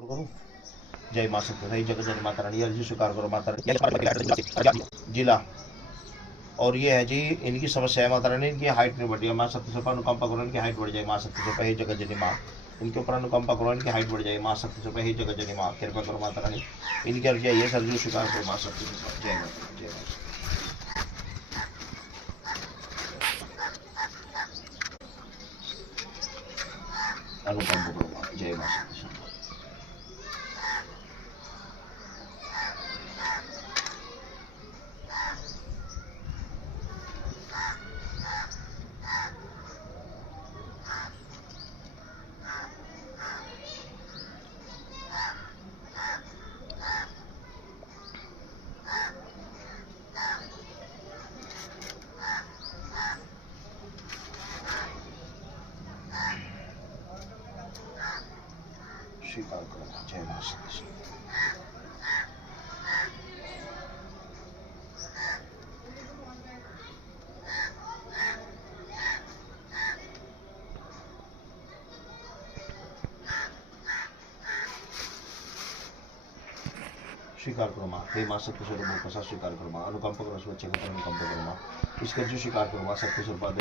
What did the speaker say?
करूं। जय मां सत्य जगत जननी माता रानी अर्जी स्वीकार करो माता रानी जिला। और ये है जी इनकी समस्या है माता रानी, इनकी हाइट नहीं बढ़ रही है। माँ सत्य स्वरूप अनुकंपा करो, इनकी हाइट बढ़ जाए माँ सत्य स्वरूप हे जगत जननी माँ। इनके ऊपर अनुकंपा करो, इनकी हाइट बढ़ जाए माँ सत्य स्वरूप हे जगत जननी माँ। कृपा करो माता रानी, इनकी अर्जी है अर्जी स्वीकार करो माँ सत्य स्वरूप। जय माता, जय माता। अनुकंपा करो माँ, जय माँ सत्य स्वरूप। स्वीकार करो जय मां सत्य। स्वीकार करो माँ, हे माँ सत्य स्वरूप प्रसाद स्वीकार करो माँ। अनुकंप करो स्वच्छ अनुकंप करो माँ। इसका जो स्वीकार करो माँ सत्य स्वरूप।